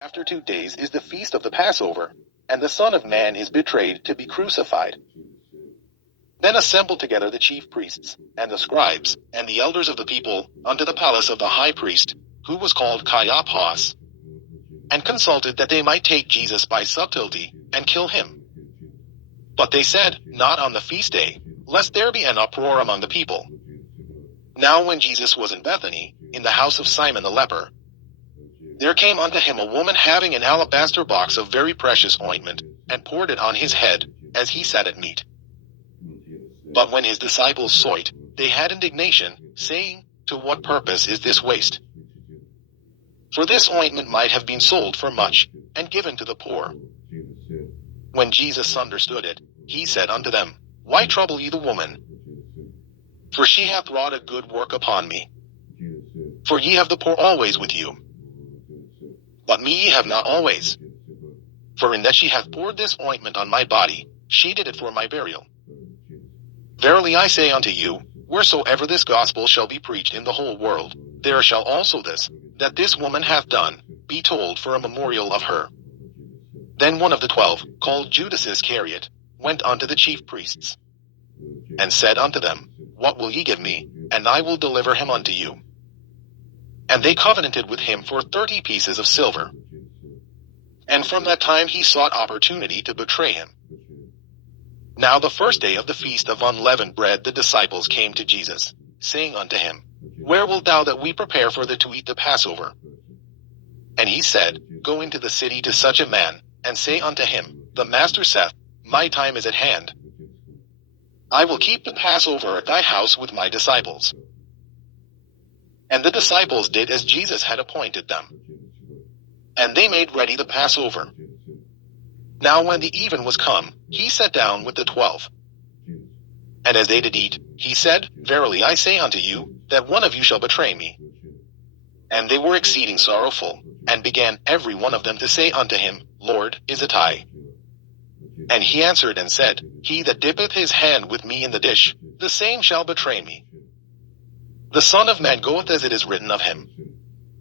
After 2 days is the feast of the Passover, and the Son of Man is betrayed to be crucified. Then assembled together the chief priests, and the scribes, and the elders of the people, unto the palace of the high priest, who was called Caiaphas, and consulted that they might take Jesus by subtlety, and kill him. But they said, Not on the feast day, lest there be an uproar among the people. Now when Jesus was in Bethany, in the house of Simon the leper, there came unto him a woman having an alabaster box of very precious ointment, and poured it on his head, as he sat at meat. But when his disciples saw it, they had indignation, saying, To what purpose is this waste? For this ointment might have been sold for much, and given to the poor. When Jesus understood it, he said unto them, Why trouble ye the woman? For she hath wrought a good work upon me. For ye have the poor always with you, but me ye have not always. For in that she hath poured this ointment on my body, she did it for my burial. Verily I say unto you, wheresoever this gospel shall be preached in the whole world, there shall also this, that this woman hath done, be told for a memorial of her. Then one of the 12, called Judas Iscariot, went unto the chief priests, and said unto them, What will ye give me, and I will deliver him unto you? And they covenanted with him for 30 pieces of silver. And from that time he sought opportunity to betray him. Now the first day of the feast of unleavened bread the disciples came to Jesus, saying unto him, Where wilt thou that we prepare for thee to eat the Passover? And he said, Go into the city to such a man, and say unto him, The Master saith, My time is at hand. I will keep the Passover at thy house with my disciples. And the disciples did as Jesus had appointed them. And they made ready the Passover. Now when the even was come, he sat down with the 12. And as they did eat, he said, Verily I say unto you, that one of you shall betray me. And they were exceeding sorrowful, and began every one of them to say unto him, Lord, is it I? And he answered and said, He that dippeth his hand with me in the dish, the same shall betray me. The Son of Man goeth as it is written of him.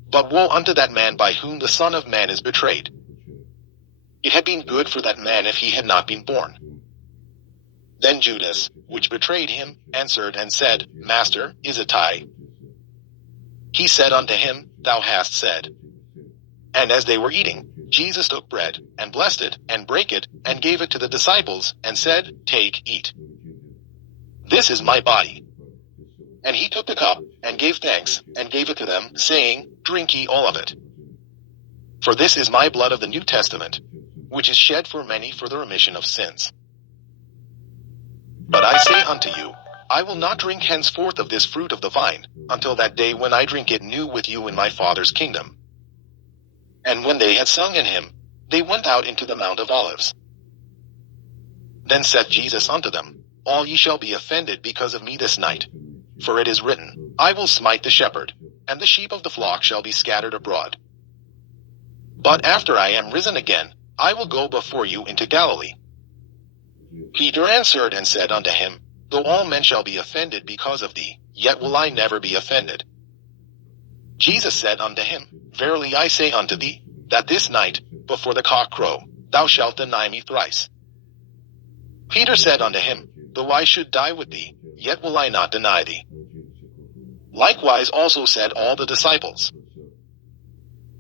But woe unto that man by whom the Son of Man is betrayed. It had been good for that man if he had not been born. Then Judas, which betrayed him, answered and said, Master, is it I? He said unto him, Thou hast said. And as they were eating, Jesus took bread, and blessed it, and brake it, and gave it to the disciples, and said, Take, eat. This is my body. And he took the cup, and gave thanks, and gave it to them, saying, Drink ye all of it. For this is my blood of the New Testament, which is shed for many for the remission of sins. But I say unto you, I will not drink henceforth of this fruit of the vine, until that day when I drink it new with you in my Father's kingdom. And when they had sung an hymn, they went out into the Mount of Olives. Then saith Jesus unto them, All ye shall be offended because of me this night. For it is written, I will smite the shepherd, and the sheep of the flock shall be scattered abroad. But after I am risen again, I will go before you into Galilee. Peter answered and said unto him, Though all men shall be offended because of thee, yet will I never be offended. Jesus said unto him, Verily I say unto thee, that this night, before the cock crow, thou shalt deny me thrice. Peter said unto him, Though I should die with thee, yet will I not deny thee. Likewise also said all the disciples.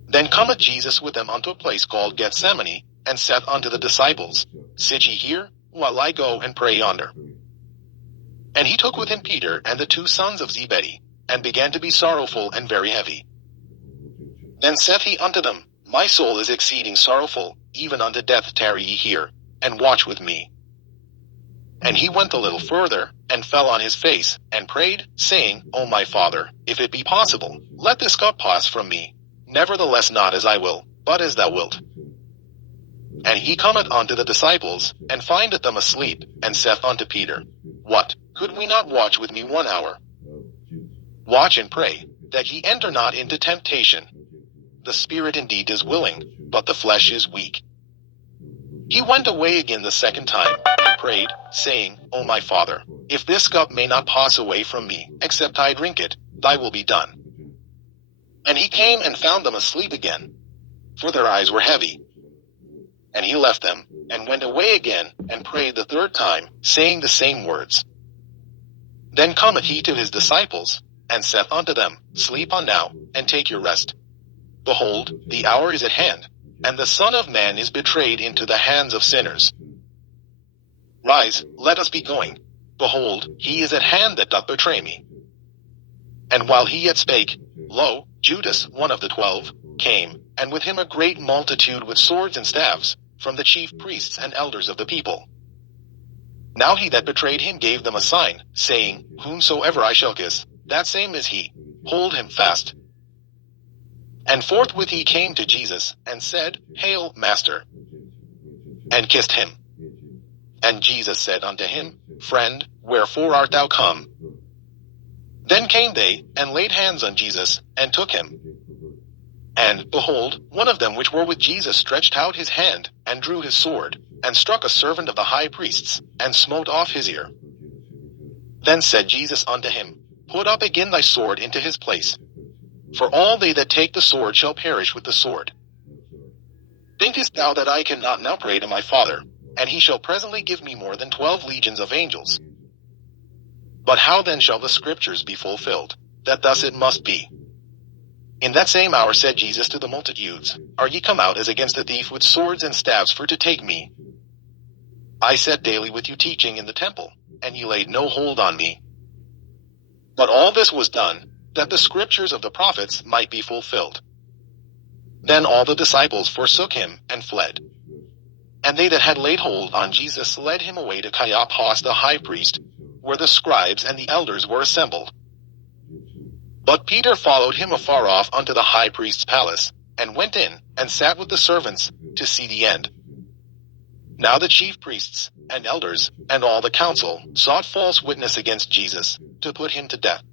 Then cometh Jesus with them unto a place called Gethsemane, and saith unto the disciples, Sit ye here, while I go and pray yonder. And he took with him Peter and the 2 sons of Zebedee, and began to be sorrowful and very heavy. Then saith he unto them, My soul is exceeding sorrowful, even unto death tarry ye here, and watch with me. And he went a little further, and fell on his face, and prayed, saying, O my Father, if it be possible, let this cup pass from me. Nevertheless not as I will, but as thou wilt. And he cometh unto the disciples, and findeth them asleep, and saith unto Peter, What, could we not watch with me 1 hour? Watch and pray, that ye enter not into temptation. The spirit indeed is willing, but the flesh is weak. He went away again the second time, and prayed, saying, O my Father, if this cup may not pass away from me, except I drink it, thy will be done. And he came and found them asleep again, for their eyes were heavy. And he left them, and went away again, and prayed the third time, saying the same words. Then cometh he to his disciples, and saith unto them, Sleep on now, and take your rest. Behold, the hour is at hand, and the Son of Man is betrayed into the hands of sinners. Rise, let us be going. Behold, he is at hand that doth betray me. And while he yet spake, lo, Judas, one of the 12, came, and with him a great multitude with swords and staves, from the chief priests and elders of the people. Now he that betrayed him gave them a sign, saying, Whomsoever I shall kiss, that same is he. Hold him fast. And forthwith he came to Jesus, and said, Hail, Master, and kissed him. And Jesus said unto him, Friend, wherefore art thou come? Then came they, and laid hands on Jesus, and took him. And, behold, one of them which were with Jesus stretched out his hand, and drew his sword, and struck a servant of the high priests, and smote off his ear. Then said Jesus unto him, Put up again thy sword into his place. For all they that take the sword shall perish with the sword. Thinkest thou that I cannot now pray to my Father, and he shall presently give me more than 12 legions of angels? But how then shall the scriptures be fulfilled, that thus it must be? In that same hour said Jesus to the multitudes, Are ye come out as against a thief with swords and staves for to take me? I sat daily with you teaching in the temple, and ye laid no hold on me. But all this was done, that the scriptures of the prophets might be fulfilled. Then all the disciples forsook him, and fled. And they that had laid hold on Jesus led him away to Caiaphas the high priest, where the scribes and the elders were assembled. But Peter followed him afar off unto the high priest's palace, and went in, and sat with the servants, to see the end. Now the chief priests, and elders, and all the council, sought false witness against Jesus, to put him to death.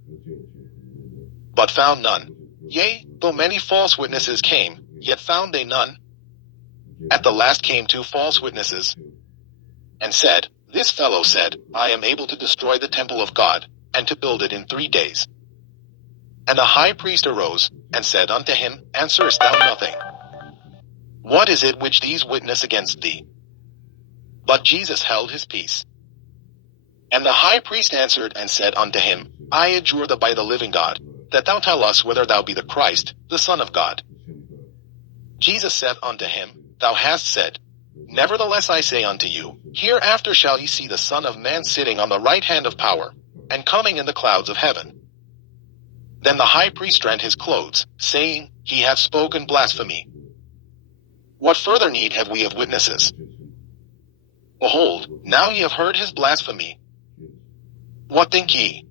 But found none. Yea, though many false witnesses came, yet found they none. At the last came 2 false witnesses, and said, This fellow said, I am able to destroy the temple of God, and to build it in 3 days. And the high priest arose, and said unto him, Answerest thou nothing? What is it which these witness against thee? But Jesus held his peace. And the high priest answered and said unto him, I adjure thee by the living God, that thou tell us whether thou be the Christ, the Son of God. Jesus said unto him, Thou hast said. Nevertheless I say unto you, hereafter shall ye see the Son of Man sitting on the right hand of power, and coming in the clouds of heaven. Then the high priest rent his clothes, saying, He hath spoken blasphemy. What further need have we of witnesses? Behold, now ye have heard his blasphemy. What think ye?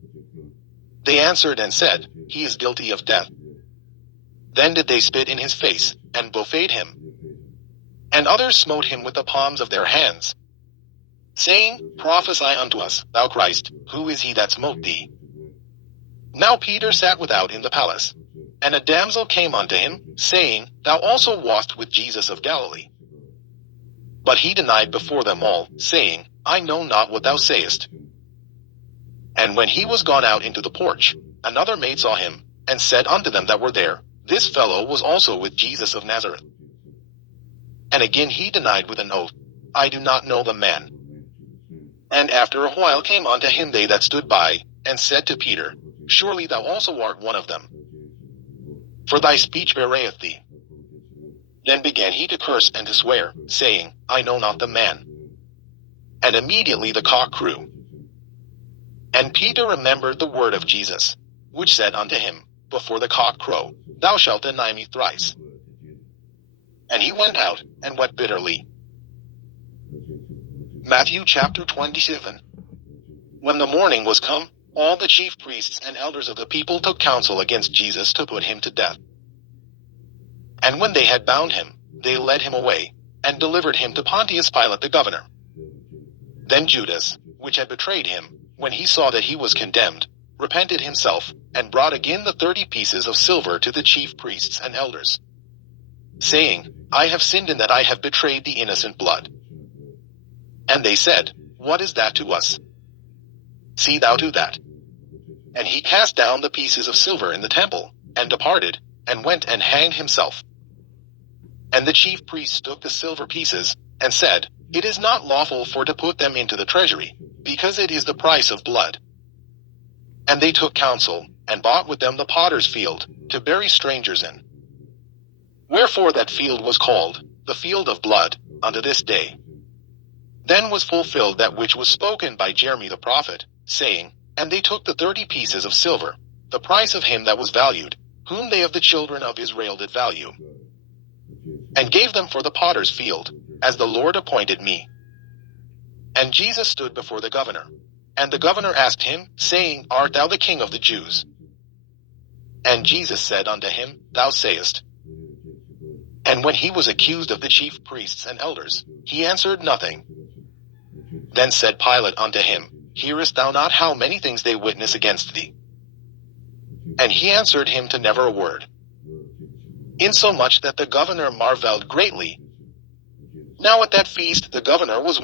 They answered and said, He is guilty of death. Then did they spit in his face, and buffeted him. And others smote him with the palms of their hands, saying, Prophesy unto us, thou Christ, who is he that smote thee? Now Peter sat without in the palace, and a damsel came unto him, saying, Thou also wast with Jesus of Galilee. But he denied before them all, saying, I know not what thou sayest. And when he was gone out into the porch, another maid saw him, and said unto them that were there, This fellow was also with Jesus of Nazareth. And again he denied with an oath, I do not know the man. And after a while came unto him they that stood by, and said to Peter, Surely thou also art one of them, for thy speech bewrayeth thee. Then began he to curse and to swear, saying, I know not the man. And immediately the cock crew. And Peter remembered the word of Jesus, which said unto him, Before the cock crow, thou shalt deny me thrice. And he went out, and wept bitterly. Matthew chapter 27. When the morning was come, all the chief priests and elders of the people took counsel against Jesus to put him to death. And when they had bound him, they led him away, and delivered him to Pontius Pilate the governor. Then Judas, which had betrayed him, when he saw that he was condemned, repented himself, and brought again the 30 pieces of silver to the chief priests and elders, saying, I have sinned in that I have betrayed the innocent blood. And they said, What is that to us? See thou to that. And he cast down the pieces of silver in the temple, and departed, and went and hanged himself. And the chief priests took the silver pieces, and said, It is not lawful for to put them into the treasury, because it is the price of blood. And they took counsel, and bought with them the potter's field, to bury strangers in. Wherefore that field was called, the field of blood, unto this day. Then was fulfilled that which was spoken by Jeremy the prophet, saying, And they took the 30 pieces of silver, the price of him that was valued, whom they of the children of Israel did value, and gave them for the potter's field, as the Lord appointed me. And Jesus stood before the governor. And the governor asked him, saying, Art thou the king of the Jews? And Jesus said unto him, Thou sayest. And when he was accused of the chief priests and elders, he answered nothing. Then said Pilate unto him, Hearest thou not how many things they witness against thee? And he answered him to never a word. Insomuch that the governor marveled greatly. Now at that feast the governor was